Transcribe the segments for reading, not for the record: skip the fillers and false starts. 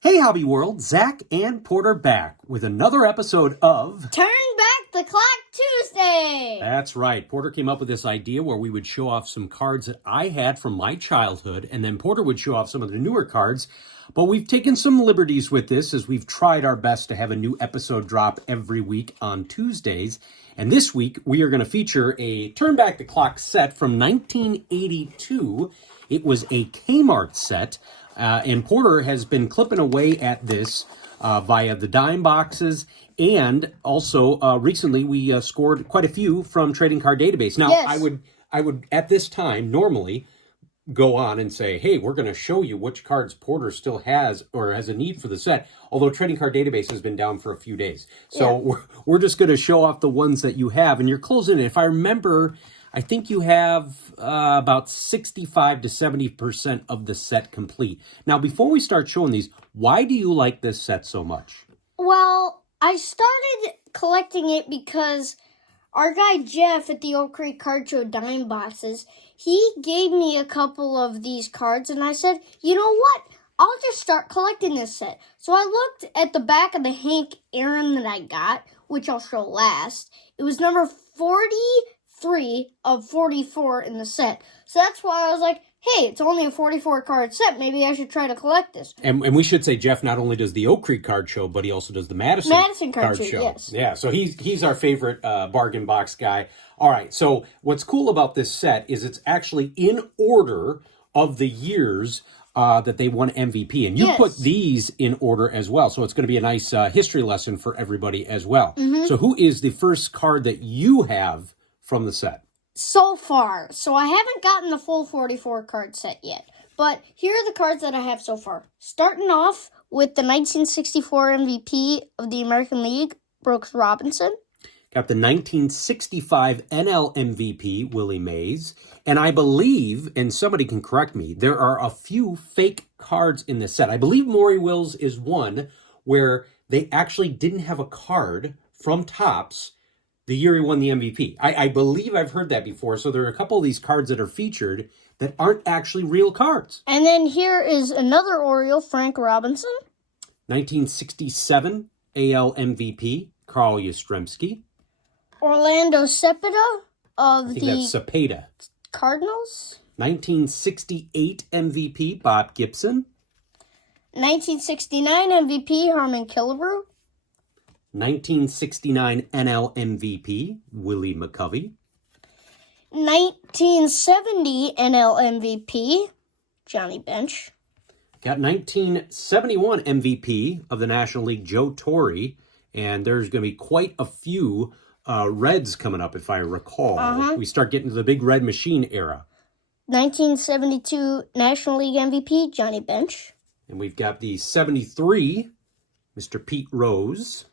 Hey Hobby World, Zach and Porter back with another episode of Turn Back the Clock Tuesday! That's right. Porter came up with this idea where we would show off some cards that I had from my childhood, and then Porter would show off some of the newer cards. But we've taken some liberties with this as we've tried our best to have a new episode drop every week on Tuesdays. And this week, we are going to feature a Turn Back the Clock set from 1982. It was a Kmart set. And Porter has been clipping away at this via the dime boxes, and also recently we scored quite a few from Trading Card Database. Now, Yes. I would at this time normally go on and say, hey, we're going to show you which cards Porter still has or has a need for the set, although Trading Card Database has been down for a few days. So we're just going to show off the ones that you have, and you're closing it. If I remember, I think you have about 65 to 70% of the set complete. Now, before we start showing these, why do you like this set so much? Well, I started collecting it because our guy Jeff at the Oak Creek Card Show Dime Boxes, he gave me a couple of these cards, and I said, you know what? I'll just start collecting this set. So I looked at the back of the Hank Aaron that I got, which I'll show last. It was number 43 of 44 in the set. So that's why I was like, hey, it's only a 44 card set. Maybe I should try to collect this. And we should say Jeff not only does the Oak Creek Card Show, but he also does the Madison Card Show. Yes. Yeah, so he's our favorite bargain box guy. All right, so what's cool about this set is it's actually in order of the years that they won MVP. And you put these in order as well. So it's going to be a nice history lesson for everybody as well. Mm-hmm. So who is the first card that you have from the set? So far. So I haven't gotten the full 44 card set yet. But here are the cards that I have so far. Starting off with the 1964 MVP of the American League, Brooks Robinson. Got the 1965 NL MVP, Willie Mays. And I believe, and somebody can correct me, there are a few fake cards in this set. I believe Maury Wills is one where they actually didn't have a card from Topps the year he won the MVP. I believe I've heard that before. So there are a couple of these cards that are featured that aren't actually real cards. And then here is another Oriole, Frank Robinson. 1967 AL MVP, Carl Yastrzemski. Orlando Cepeda of I think the that's Cepeda. Cardinals. 1968 MVP, Bob Gibson. 1969 MVP, Harmon Killebrew. 1969 NL MVP, Willie McCovey. 1970 NL MVP, Johnny Bench. Got 1971 MVP of the National League, Joe Torre. And there's going to be quite a few Reds coming up, if I recall. We start getting to the big red machine era. 1972 National League MVP, Johnny Bench. And we've got the 73, Mr. Pete Rose.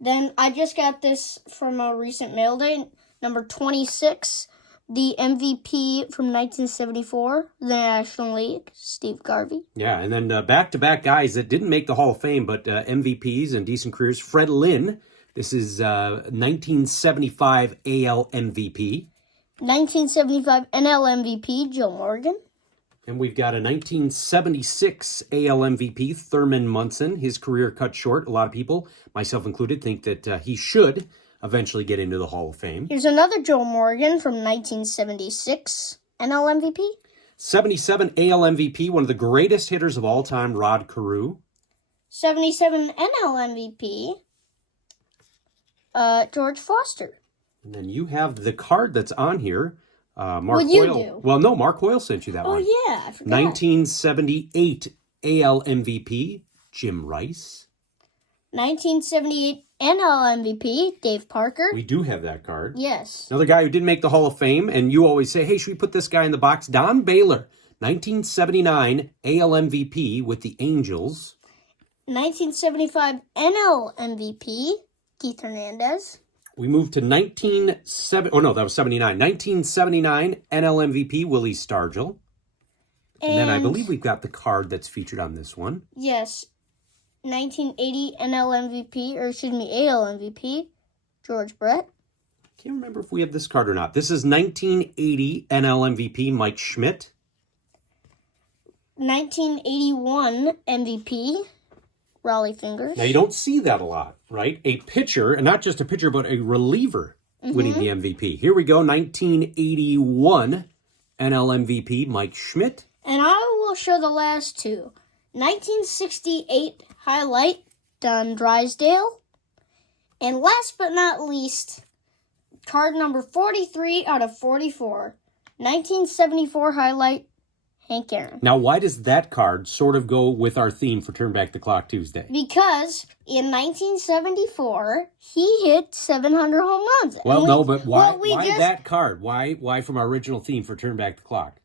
Then I just got this from a recent mail day, number 26, the MVP from 1974, the National League, Steve Garvey. Yeah, and then back-to-back guys that didn't make the Hall of Fame, but MVPs and decent careers. Fred Lynn, this is 1975 AL MVP. 1975 NL MVP, Joe Morgan. And we've got a 1976 AL MVP, Thurman Munson. His career cut short. A lot of people, myself included, think that he should eventually get into the Hall of Fame. Here's another Joe Morgan from 1976 NL MVP. 77 AL MVP, one of the greatest hitters of all time, Rod Carew. 77 NL MVP, George Foster. And then you have the card that's on here. Mark Well, you Hoyle. do. Well, no, Mark Hoyle sent you that one. Oh, yeah, I forgot. 1978 AL MVP, Jim Rice. 1978 NL MVP, Dave Parker. We do have that card. Yes. Another guy who didn't make the Hall of Fame, and you always say, hey, should we put this guy in the box? Don Baylor, 1979 AL MVP with the Angels. 1975 NL MVP, Keith Hernandez. We moved to 1979 NL MVP, Willie Stargell. And then I believe we've got the card that's featured on this one. Yes. 1980 NL MVP, or excuse me, AL MVP, George Brett. Can't remember if we have this card or not. This is 1980 NL MVP, Mike Schmidt. 1981 MVP, Raleigh Fingers. Now, you don't see that a lot, right? A pitcher, and not just a pitcher, but a reliever winning the MVP. Here we go, 1981 NL MVP, Mike Schmidt. And I will show the last two. 1968 highlight, Don Drysdale. And last but not least, card number 43 out of 44. 1974 highlight, Hank Aaron. Now, why does that card sort of go with our theme for Turn Back the Clock Tuesday? Because in 1974, he hit 700 home runs. Well, no, but why just- that card? Why from our original theme for Turn Back the Clock?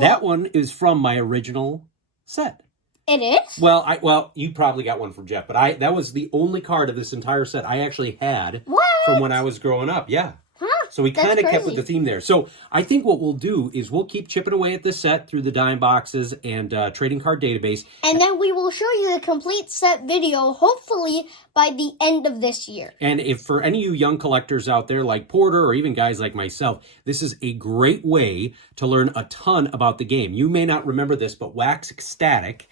That one is from my original set. It is? Well, you probably got one from Jeff, but that was the only card of this entire set I actually had What? from when I was growing up. Yeah. Huh? So we That's kind of kept with crazy. the theme there. So I think what we'll do is we'll keep chipping away at this set through the dime boxes and trading card database. And then we will show you the complete set video, hopefully by the end of this year. And if for any of you young collectors out there like Porter or even guys like myself, this is a great way to learn a ton about the game. You may not remember this, but Wax Ecstatic,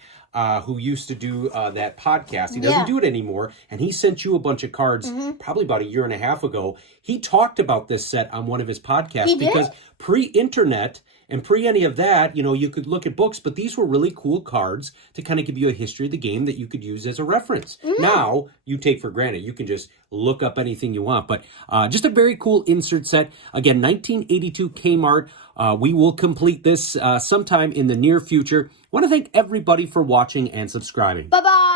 who used to do that podcast, he doesn't do it anymore, and he sent you a bunch of cards probably about a year and a half ago. He talked about this set on one of his podcasts He did? because pre-internet and pre any of that, you could look at books, but these were really cool cards to kind of give you a history of the game that you could use as a reference. Now, you take for granted. You can just look up anything you want, but just a very cool insert set. Again, 1982 Kmart. We will complete this sometime in the near future. I want to thank everybody for watching and subscribing. Bye-bye!